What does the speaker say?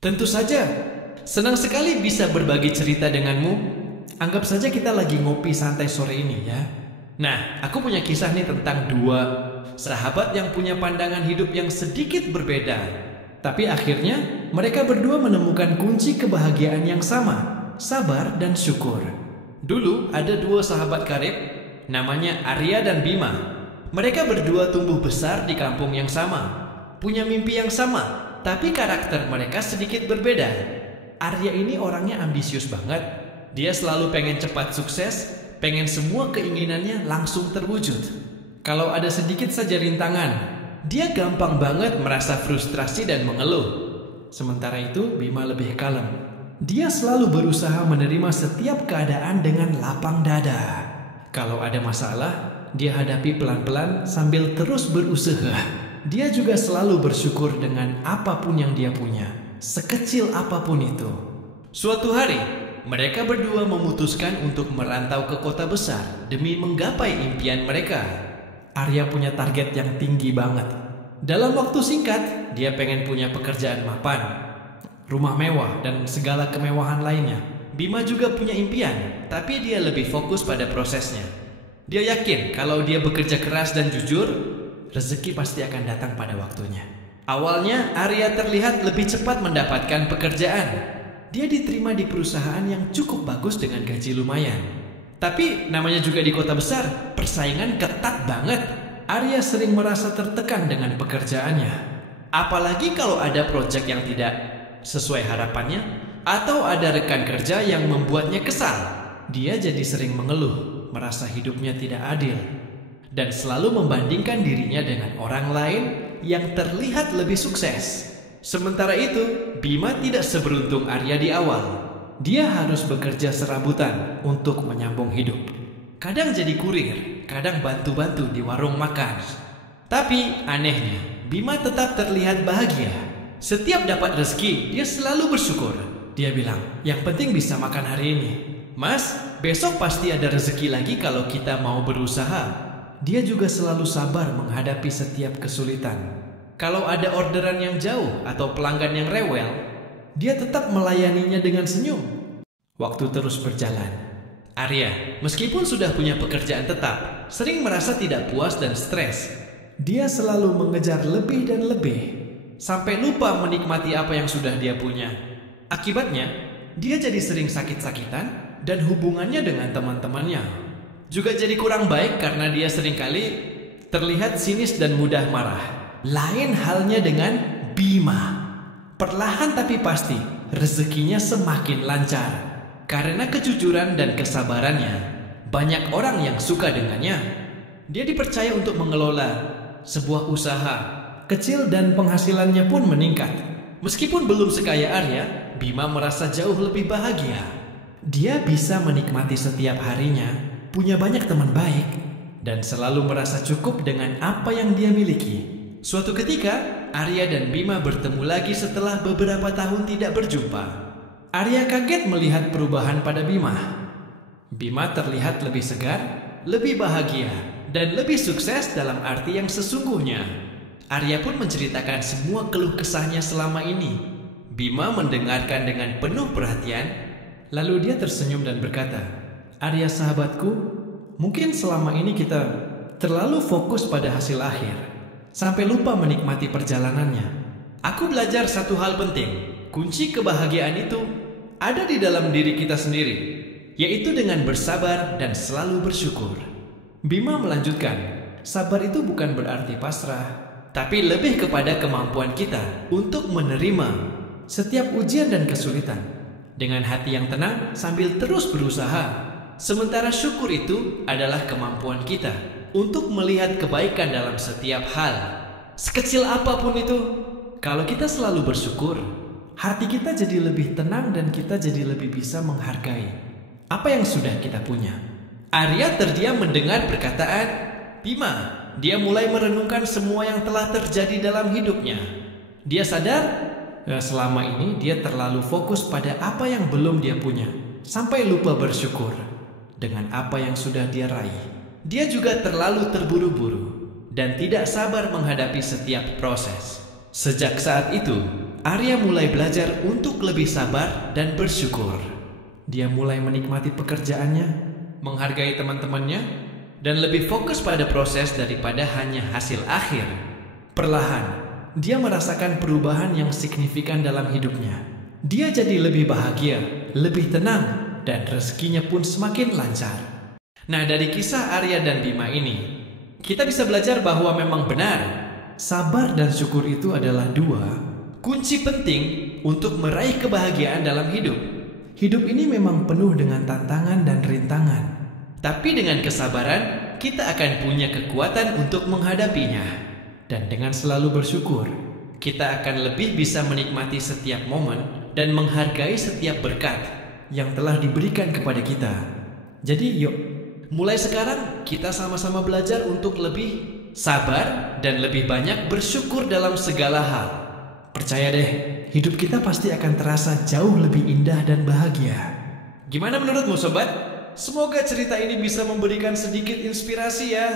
Tentu saja. Senang sekali bisa berbagi cerita denganmu. Anggap saja kita lagi ngopi santai sore ini ya. Nah, aku punya kisah nih tentang dua sahabat yang punya pandangan hidup yang sedikit berbeda. Tapi akhirnya mereka berdua menemukan kunci kebahagiaan yang sama, sabar dan syukur. Dulu ada dua sahabat karib, namanya Arya dan Bima. Mereka berdua tumbuh besar di kampung yang sama, punya mimpi yang sama, tapi karakter mereka sedikit berbeda. Arya ini orangnya ambisius banget. Dia selalu pengen cepat sukses, pengen semua keinginannya langsung terwujud. Kalau ada sedikit saja rintangan, dia gampang banget merasa frustrasi dan mengeluh. Sementara itu, Bima lebih kalem. Dia selalu berusaha menerima setiap keadaan dengan lapang dada. Kalau ada masalah, dia hadapi pelan-pelan sambil terus berusaha. Dia juga selalu bersyukur dengan apapun yang dia punya, sekecil apapun itu. Suatu hari, mereka berdua memutuskan untuk merantau ke kota besar demi menggapai impian mereka. Arya punya target yang tinggi banget. Dalam waktu singkat, dia pengen punya pekerjaan mapan, rumah mewah, dan segala kemewahan lainnya. Bima juga punya impian, tapi dia lebih fokus pada prosesnya. Dia yakin kalau dia bekerja keras dan jujur, rezeki pasti akan datang pada waktunya. Awalnya, Arya terlihat lebih cepat mendapatkan pekerjaan. Dia diterima di perusahaan yang cukup bagus dengan gaji lumayan. Tapi namanya juga di kota besar, persaingan ketat banget. Arya sering merasa tertekan dengan pekerjaannya. Apalagi kalau ada proyek yang tidak sesuai harapannya, atau ada rekan kerja yang membuatnya kesal. Dia jadi sering mengeluh, merasa hidupnya tidak adil, dan selalu membandingkan dirinya dengan orang lain yang terlihat lebih sukses. Sementara itu, Bima tidak seberuntung Arya di awal. Dia harus bekerja serabutan untuk menyambung hidup. Kadang jadi kurir, kadang bantu-bantu di warung makan. Tapi anehnya, Bima tetap terlihat bahagia. Setiap dapat rezeki, dia selalu bersyukur. Dia bilang, yang penting bisa makan hari ini. Mas, besok pasti ada rezeki lagi kalau kita mau berusaha. Dia juga selalu sabar menghadapi setiap kesulitan. Kalau ada orderan yang jauh atau pelanggan yang rewel, dia tetap melayaninya dengan senyum. Waktu terus berjalan. Arya, meskipun sudah punya pekerjaan tetap, sering merasa tidak puas dan stres. Dia selalu mengejar lebih dan lebih, sampai lupa menikmati apa yang sudah dia punya. Akibatnya, dia jadi sering sakit-sakitan dan hubungannya dengan teman-temannya juga jadi kurang baik karena dia seringkali terlihat sinis dan mudah marah. Lain halnya dengan Bima. Perlahan tapi pasti, rezekinya semakin lancar. Karena kejujuran dan kesabarannya, banyak orang yang suka dengannya. Dia dipercaya untuk mengelola sebuah usaha kecil dan penghasilannya pun meningkat. Meskipun belum sekaya Arya, Bima merasa jauh lebih bahagia. Dia bisa menikmati setiap harinya, punya banyak teman baik, dan selalu merasa cukup dengan apa yang dia miliki. Suatu ketika, Arya dan Bima bertemu lagi setelah beberapa tahun tidak berjumpa. Arya kaget melihat perubahan pada Bima. Bima terlihat lebih segar, lebih bahagia, dan lebih sukses dalam arti yang sesungguhnya. Arya pun menceritakan semua keluh kesahnya selama ini. Bima mendengarkan dengan penuh perhatian, lalu dia tersenyum dan berkata, Arya sahabatku, mungkin selama ini kita terlalu fokus pada hasil akhir, sampai lupa menikmati perjalanannya. Aku belajar satu hal penting. Kunci kebahagiaan itu ada di dalam diri kita sendiri, yaitu dengan bersabar dan selalu bersyukur. Bima melanjutkan, sabar itu bukan berarti pasrah, tapi lebih kepada kemampuan kita untuk menerima setiap ujian dan kesulitan dengan hati yang tenang sambil terus berusaha. Sementara syukur itu adalah kemampuan kita untuk melihat kebaikan dalam setiap hal. Sekecil apapun itu, kalau kita selalu bersyukur, hati kita jadi lebih tenang dan kita jadi lebih bisa menghargai apa yang sudah kita punya. Arya terdiam mendengar perkataan Bima. Dia mulai merenungkan semua yang telah terjadi dalam hidupnya. Dia sadar selama ini dia terlalu fokus pada apa yang belum dia punya, sampai lupa bersyukur dengan apa yang sudah dia raih. Dia juga terlalu terburu-buru dan tidak sabar menghadapi setiap proses. Sejak saat itu, Arya mulai belajar untuk lebih sabar dan bersyukur. Dia mulai menikmati pekerjaannya, menghargai teman-temannya, dan lebih fokus pada proses daripada hanya hasil akhir. Perlahan, dia merasakan perubahan yang signifikan dalam hidupnya. Dia jadi lebih bahagia, lebih tenang, dan rezekinya pun semakin lancar. Nah, dari kisah Arya dan Bima ini, kita bisa belajar bahwa memang benar, sabar dan syukur itu adalah dua kunci penting untuk meraih kebahagiaan dalam hidup. Hidup ini memang penuh dengan tantangan dan rintangan. Tapi dengan kesabaran, kita akan punya kekuatan untuk menghadapinya. Dan dengan selalu bersyukur, kita akan lebih bisa menikmati setiap momen dan menghargai setiap berkat yang telah diberikan kepada kita. Jadi yuk, mulai sekarang kita sama-sama belajar untuk lebih sabar dan lebih banyak bersyukur dalam segala hal. Percaya deh, hidup kita pasti akan terasa jauh lebih indah dan bahagia. Gimana menurutmu sobat? Semoga cerita ini bisa memberikan sedikit inspirasi ya.